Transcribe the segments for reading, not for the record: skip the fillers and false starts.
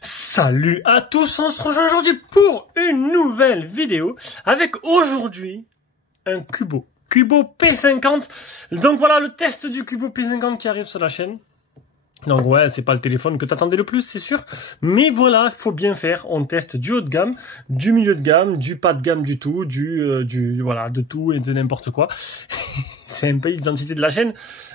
Salut à tous, on se rejoint aujourd'hui pour une nouvelle vidéo avec aujourd'hui un Cubo P50. Donc voilà le test du Cubo P50 qui arrive sur la chaîne. Donc ouais, c'est pas le téléphone que t'attendais le plus, c'est sûr. Mais voilà, il faut bien faire. On teste du haut de gamme, du milieu de gamme, du pas de gamme du tout, voilà, de tout et de n'importe quoi. C'est un peu l'identité de la chaîne.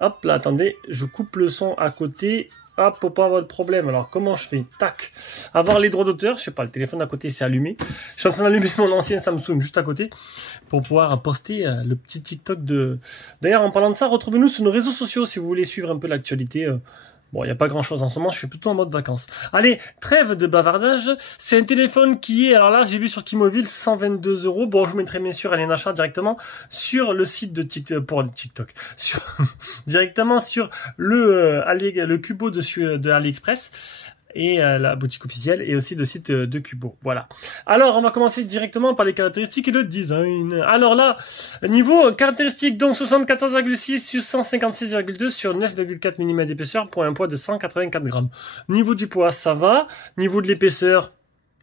Hop là, attendez, je coupe le son à côté. Hop, pour pas avoir de problème. Alors, comment je fais? Tac. Avoir les droits d'auteur. Je sais pas, le téléphone à côté, c'est allumé. Je suis en train d'allumer mon ancien Samsung juste à côté pour pouvoir poster le petit TikTok de... D'ailleurs, en parlant de ça, retrouvez-nous sur nos réseaux sociaux si vous voulez suivre un peu l'actualité. Bon, il n'y a pas grand-chose en ce moment, je suis plutôt en mode vacances. Allez, trêve de bavardage. C'est un téléphone qui est, alors là, j'ai vu sur Kimobil, 122 €. Bon, je vous mettrai bien sûr un achat directement sur le site de TikTok, pour le TikTok, directement sur le Cubo de AliExpress. Et la boutique officielle et aussi le site de Cubo. Voilà. Alors, on va commencer directement par les caractéristiques et le design. Alors là, niveau caractéristiques, donc 74,6 sur 156,2 sur 9,4 mm d'épaisseur pour un poids de 184 grammes. Niveau du poids, ça va. Niveau de l'épaisseur,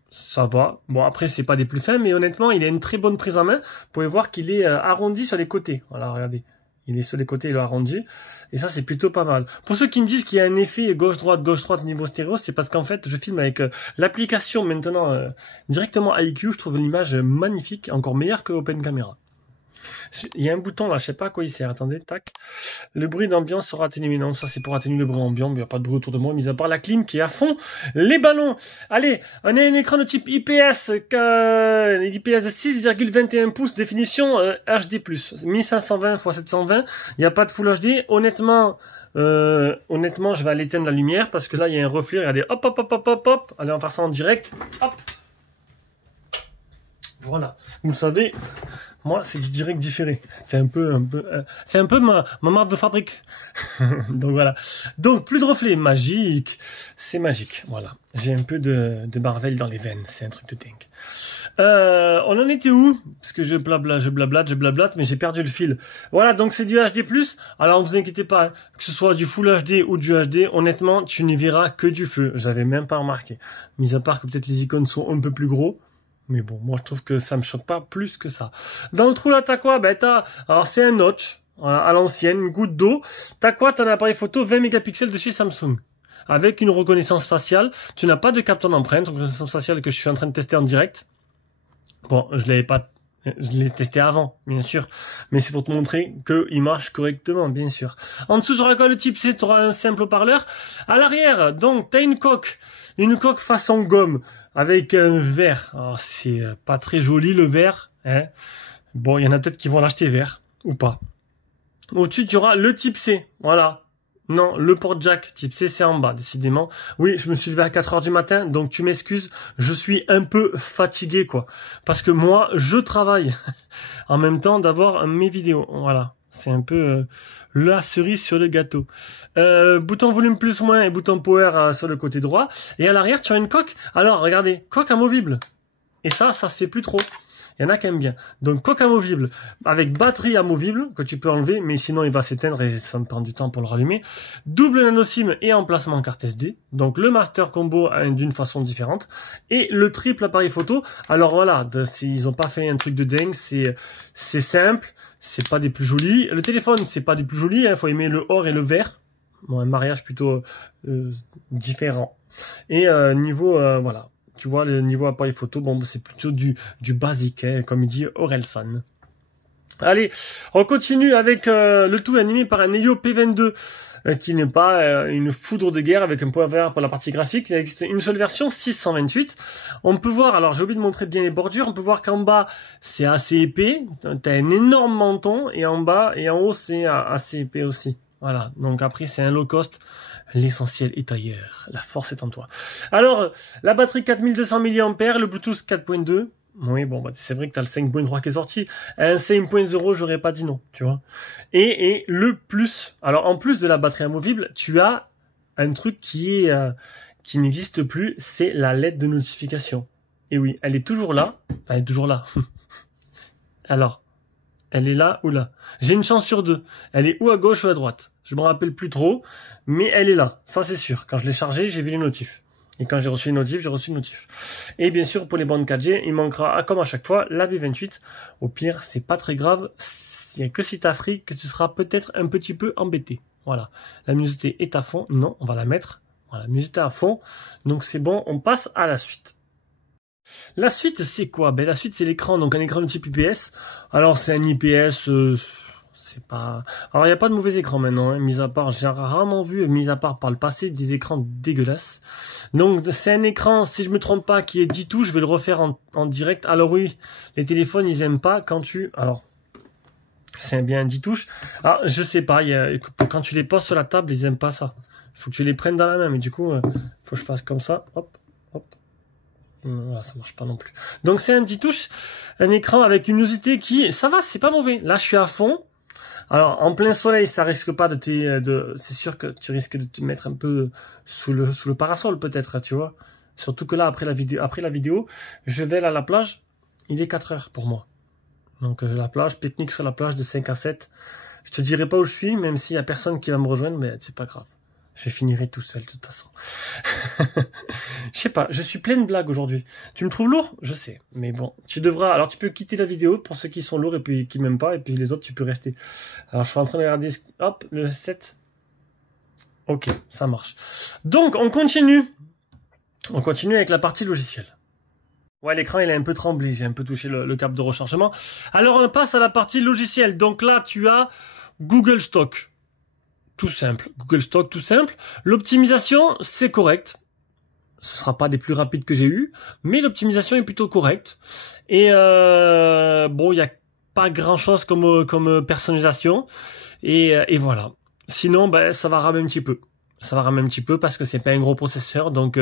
ça va. Bon, après, c'est pas des plus fins, mais honnêtement, il a une très bonne prise en main. Vous pouvez voir qu'il est arrondi sur les côtés. Voilà, regardez. Il est sur les côtés, il est arrondi. Et ça, c'est plutôt pas mal. Pour ceux qui me disent qu'il y a un effet gauche-droite niveau stéréo, c'est parce qu'en fait, je filme avec l'application maintenant directement IQ. Je trouve l'image magnifique, encore meilleure que Open Camera. Il y a un bouton là, je sais pas à quoi il sert. Attendez, tac. Le bruit d'ambiance sera atténué. Non, ça c'est pour atténuer le bruit ambiant, mais il n'y a pas de bruit autour de moi, mis à part la clim qui est à fond. Les ballons. Allez, on a un écran de type IPS, IPS de 6,21 pouces, définition HD+, 1520 x 720. Il n'y a pas de Full HD. Honnêtement, je vais aller éteindre la lumière parce que là, il y a un reflet. Regardez, hop, hop, hop, hop, hop, hop. Allez, on va faire ça en direct. Hop. Voilà. Vous savez, moi, c'est du direct différé. C'est un peu ma marque de fabrique. Donc voilà. Donc, plus de reflets. Magique. C'est magique. Voilà. J'ai un peu de Marvel dans les veines. C'est un truc de dingue. On en était où? Parce que je blablate, mais j'ai perdu le fil. Voilà. Donc, c'est du HD+. Alors, ne vous inquiétez pas. Hein, que ce soit du Full HD ou du HD, honnêtement, tu n'y verras que du feu. J'avais même pas remarqué. Mis à part que peut-être les icônes sont un peu plus gros. Mais bon, moi je trouve que ça me choque pas plus que ça. Dans le trou là, t'as quoi? Ben alors c'est un notch, voilà, à l'ancienne, une goutte d'eau. T'as quoi? T'as un appareil photo 20 mégapixels de chez Samsung. Avec une reconnaissance faciale. Tu n'as pas de capteur d'empreinte, reconnaissance faciale que je suis en train de tester en direct. Bon, je l'ai testé avant, bien sûr. Mais c'est pour te montrer qu'il marche correctement, bien sûr. En dessous, j'aurai quoi le type C? Tu auras un simple haut-parleur. À l'arrière, donc, t'as une coque façon gomme. Avec un verre. Alors, c'est pas très joli, le verre. Hein. Bon, il y en a peut-être qui vont l'acheter vert. Ou pas. Au-dessus, tu auras le type C. Voilà. Non, le port jack. Type C, c'est en bas, décidément. Oui, je me suis levé à 4 h du matin. Donc, tu m'excuses. Je suis un peu fatigué, quoi. Parce que moi, je travaille. En même temps d'avoir mes vidéos. Voilà. C'est un peu la cerise sur le gâteau. Bouton volume plus moins et bouton power sur le côté droit. Et à l'arrière, tu as une coque. Alors, regardez, coque amovible. Et ça se fait plus trop. Il y en a qui aiment bien. Donc, coque amovible avec batterie amovible que tu peux enlever, mais sinon il va s'éteindre et ça me prend du temps pour le rallumer. Double nano SIM et emplacement carte SD. Donc, le master combo d'une façon différente. Et le triple appareil photo. Alors voilà, ils ont pas fait un truc de dingue. C'est simple. C'est pas des plus jolis. Le téléphone, c'est pas des plus jolis. Il faut aimer le or et le vert. Bon, un mariage plutôt différent. Et voilà. Tu vois, le niveau appareil photo, bon, c'est plutôt du basique, hein, comme il dit Orelsan. Allez, on continue avec le tout animé par un Helio P22, qui n'est pas une foudre de guerre avec un point vert pour la partie graphique. Il existe une seule version, 628. On peut voir, alors j'ai oublié de montrer bien les bordures, on peut voir qu'en bas, c'est assez épais. T'as un énorme menton, et en bas et en haut, c'est assez épais aussi. Voilà, donc après c'est un low cost, l'essentiel est ailleurs, la force est en toi. Alors, la batterie 4200 mAh, le Bluetooth 4.2, oui bon, bah, c'est vrai que t'as le 5.3 qui est sorti, un 5.0 j'aurais pas dit non, tu vois. Et le plus, alors en plus de la batterie amovible, tu as un truc qui est qui n'existe plus, c'est la lettre de notification. Et oui, elle est toujours là. Enfin, elle est toujours là. Alors, elle est là ou là. J'ai une chance sur deux. Elle est ou à gauche ou à droite. Je me rappelle plus trop, mais elle est là. Ça, c'est sûr. Quand je l'ai chargée, j'ai vu les notifs. Et quand j'ai reçu les notifs, j'ai reçu le notif. Et bien sûr, pour les bandes 4G, il manquera, comme à chaque fois, la B28. Au pire, c'est pas très grave. Il n'y a que si t'as free que tu seras peut-être un petit peu embêté. Voilà. La luminosité est à fond. Non, on va la mettre. Voilà, la luminosité à fond. Donc c'est bon, on passe à la suite. La suite, c'est quoi? Ben, la suite, c'est l'écran. Donc un écran de type IPS. Alors c'est un IPS... c'est pas... Alors, il n'y a pas de mauvais écran maintenant, hein, mis à part, j'ai rarement vu, mis à part par le passé, des écrans dégueulasses. Donc, c'est un écran, si je me trompe pas, qui est 10 touches, je vais le refaire en direct. Alors oui, les téléphones, ils aiment pas quand tu... Alors, c'est bien 10 touches. Ah, je sais pas, quand tu les poses sur la table, ils aiment pas ça. Il faut que tu les prennes dans la main, mais du coup, faut que je fasse comme ça, hop, hop. Voilà, ça marche pas non plus. Donc, c'est un 10 touches, un écran avec une luminosité qui... Ça va, c'est pas mauvais. Là, je suis à fond. Alors, en plein soleil, ça risque pas c'est sûr que tu risques de te mettre un peu sous le parasol, peut-être, tu vois. Surtout que là, après la vidéo, je vais à la plage. Il est 4 heures pour moi. Donc, la plage, pique-nique sur la plage de 5 à 7. Je te dirai pas où je suis, même s'il y a personne qui va me rejoindre, mais c'est pas grave. Je finirai tout seul, de toute façon. Je sais pas, je suis plein de blagues aujourd'hui. Tu me trouves lourd? Je sais. Mais bon, tu devras... Alors, tu peux quitter la vidéo pour ceux qui sont lourds et puis qui m'aiment pas. Et puis les autres, tu peux rester. Alors, je suis en train de regarder... Hop, le 7. Ok, ça marche. Donc, on continue. On continue avec la partie logicielle. Ouais, l'écran, il a un peu tremblé. J'ai un peu touché le câble de rechargement. Alors, on passe à la partie logicielle. Donc là, tu as Google Stock. Tout simple. Google Stock, tout simple. L'optimisation, c'est correct. Ce sera pas des plus rapides que j'ai eu, mais l'optimisation est plutôt correcte. Et bon, il n'y a pas grand-chose comme personnalisation. Et voilà. Sinon, ben, ça va ramer un petit peu. Ça va ramer un petit peu parce que c'est pas un gros processeur. Donc,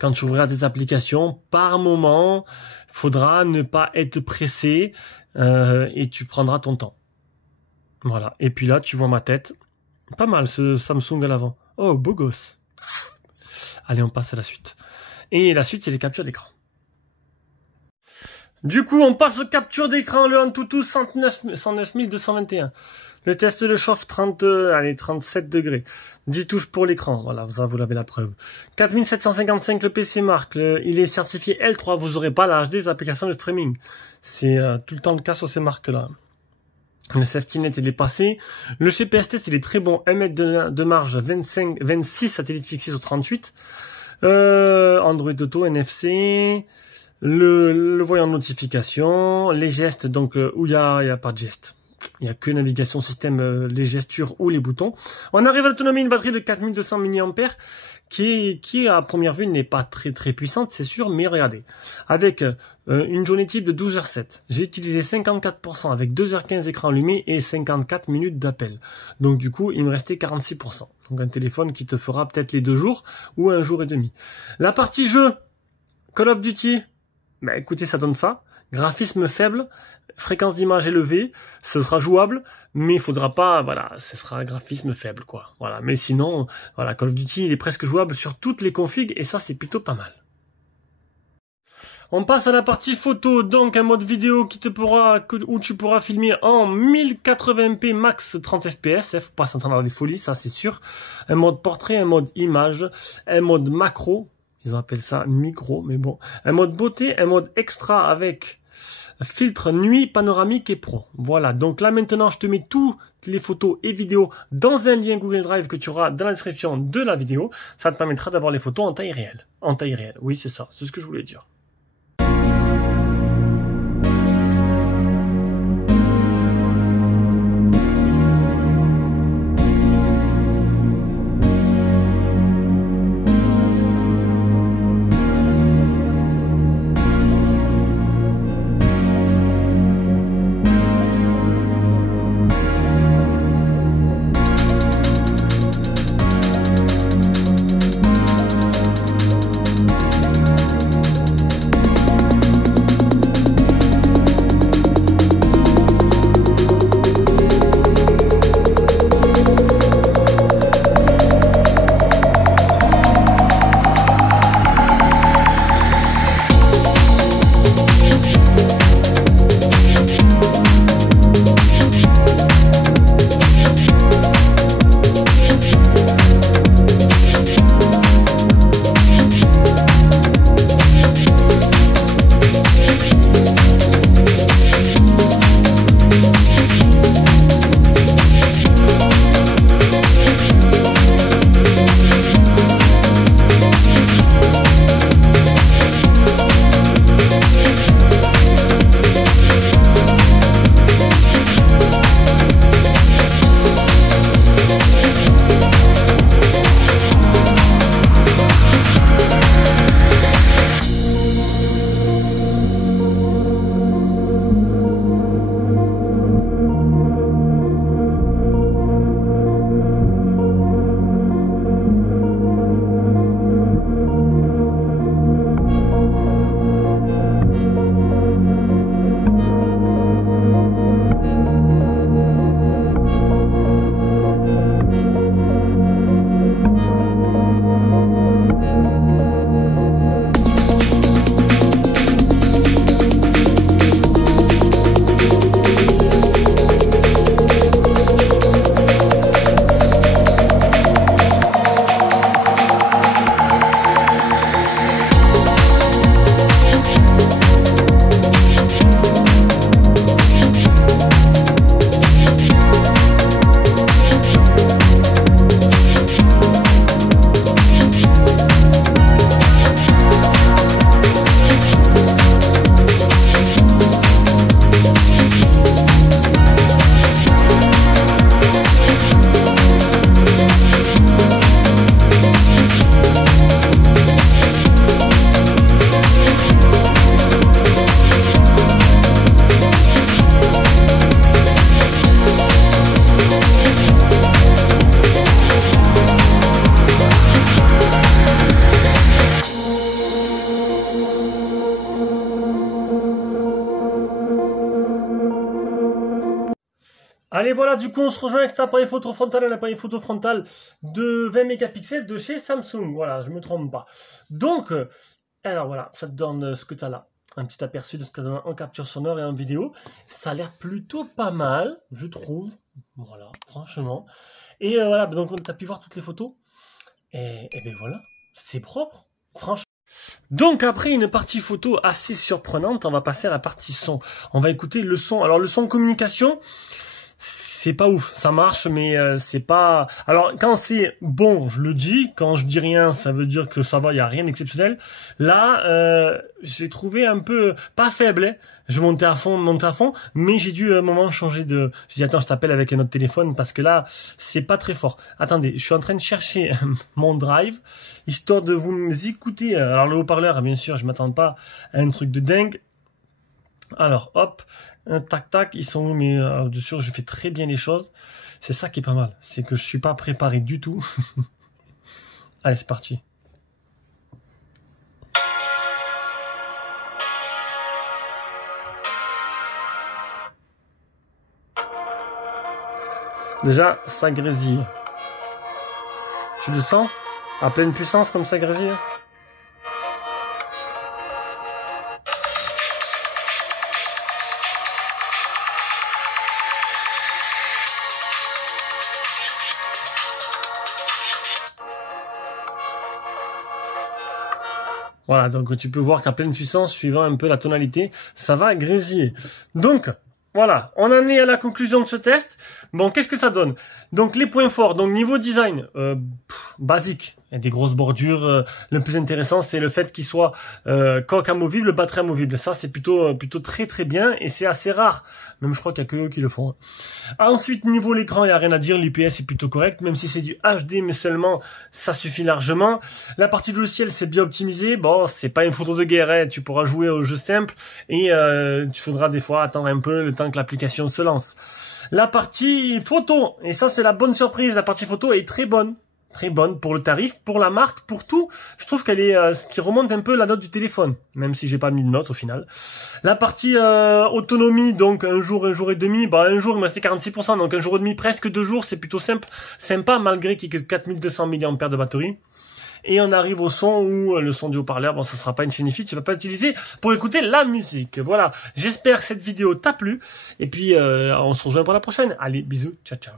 quand tu ouvriras des applications, par moment, faudra ne pas être pressé et tu prendras ton temps. Voilà. Et puis là, tu vois ma tête. Pas mal ce Samsung à l'avant. Oh, beau gosse. Allez, on passe à la suite. Et la suite, c'est les captures d'écran. Du coup, on passe aux captures d'écran. Le Antutu 109 221. Le test de chauffe 37 degrés. 10 touches pour l'écran. Voilà, vous l'avez la preuve. 4755 le PC Mark. Il est certifié L3. Vous n'aurez pas l'âge des applications de streaming. C'est tout le temps le cas sur ces marques-là. Le safety net il est passé. Le GPS test il est très bon. 1 mètre de marge, 26 satellites fixés sur 38. Android Auto, NFC. Le voyant de notification. Les gestes, donc où il y a pas de gestes. Il n'y a que navigation système, les gestures ou les boutons. On arrive à l'autonomie, une batterie de 4200 mAh qui à première vue n'est pas très puissante, c'est sûr, mais regardez. Avec une journée type de 12h07, j'ai utilisé 54% avec 2h15 écran allumé et 54 minutes d'appel. Donc du coup, il me restait 46%. Donc un téléphone qui te fera peut-être les 2 jours ou 1 jour et demi. La partie jeu, Call of Duty, bah écoutez, ça donne ça. Graphisme faible, fréquence d'image élevée, ce sera jouable, mais il faudra pas, voilà, ce sera graphisme faible, quoi. Voilà, mais sinon, voilà, Call of Duty, il est presque jouable sur toutes les configs, et ça, c'est plutôt pas mal. On passe à la partie photo, donc un mode vidéo où tu pourras filmer en 1080p max 30 fps, faut pas s'entendre dans des folies, ça c'est sûr. Un mode portrait, un mode image, un mode macro, ils appellent ça micro, mais bon. Un mode beauté, un mode extra avec filtre nuit, panoramique et pro. Voilà, donc là maintenant je te mets toutes les photos et vidéos dans un lien Google Drive que tu auras dans la description de la vidéo. Ça te permettra d'avoir les photos en taille réelle. En taille réelle, oui c'est ça, c'est ce que je voulais dire. Allez, voilà, du coup, on se rejoint avec cet appareil photo frontal, un appareil photo frontal de 20 mégapixels de chez Samsung. Voilà, je me trompe pas. Donc, alors voilà, ça te donne ce que tu as là. Un petit aperçu de ce que tu as en capture sonore et en vidéo. Ça a l'air plutôt pas mal, je trouve. Voilà, franchement. Et voilà, donc tu as pu voir toutes les photos. Et ben voilà, c'est propre, franchement. Donc après une partie photo assez surprenante, on va passer à la partie son. On va écouter le son. Alors le son communication, c'est pas ouf, ça marche, mais c'est pas... Alors quand c'est bon, je le dis, quand je dis rien, ça veut dire que ça va, il n'y a rien d'exceptionnel. Là, j'ai trouvé un peu, pas faible, hein. Je montais à fond, mais j'ai dû à un moment changer de... J'ai dit attends, je t'appelle avec un autre téléphone, parce que là, c'est pas très fort. Attendez, je suis en train de chercher mon drive, histoire de vous écouter. Alors le haut-parleur, bien sûr, je m'attends pas à un truc de dingue. Alors, hop, tac, tac, ils sont où, mais de sûr, je fais très bien les choses. C'est ça qui est pas mal, c'est que je suis pas préparé du tout. Allez, c'est parti. Déjà, ça grésille. Tu le sens? À pleine puissance, comme ça grésille? Voilà, donc tu peux voir qu'à pleine puissance, suivant un peu la tonalité, ça va grésiller. Donc, voilà, on en est à la conclusion de ce test. Bon, qu'est-ce que ça donne? Donc, les points forts. Donc, niveau design, basique. Il y a des grosses bordures. Le plus intéressant, c'est le fait qu'il soit coque amovible, batterie amovible. Ça, c'est plutôt très très bien et c'est assez rare. Même je crois qu'il n'y a que eux qui le font. Ensuite, niveau l'écran, il n'y a rien à dire. L'IPS est plutôt correct, même si c'est du HD, mais seulement, ça suffit largement. La partie logicielle, c'est bien optimisé. Bon, c'est pas une photo de guerre, hein. Tu pourras jouer au jeu simple et tu faudras des fois attendre un peu le temps que l'application se lance. La partie photo, et ça c'est la bonne surprise, la partie photo est très bonne. Très bonne pour le tarif, pour la marque, pour tout. Je trouve qu'elle est, ce qui remonte un peu la note du téléphone, même si j'ai pas mis de note au final. La partie autonomie, donc un jour et demi, bah un jour il me restait 46%, donc un jour et demi, presque 2 jours, c'est plutôt simple, sympa malgré qu'il y ait que 4200 mAh de batterie. Et on arrive au son où le son du haut-parleur, bon, ça sera pas une chaîne IFI, tu vas pas l'utiliser pour écouter la musique. Voilà, j'espère que cette vidéo t'a plu. Et puis, on se rejoint pour la prochaine. Allez, bisous, ciao, ciao.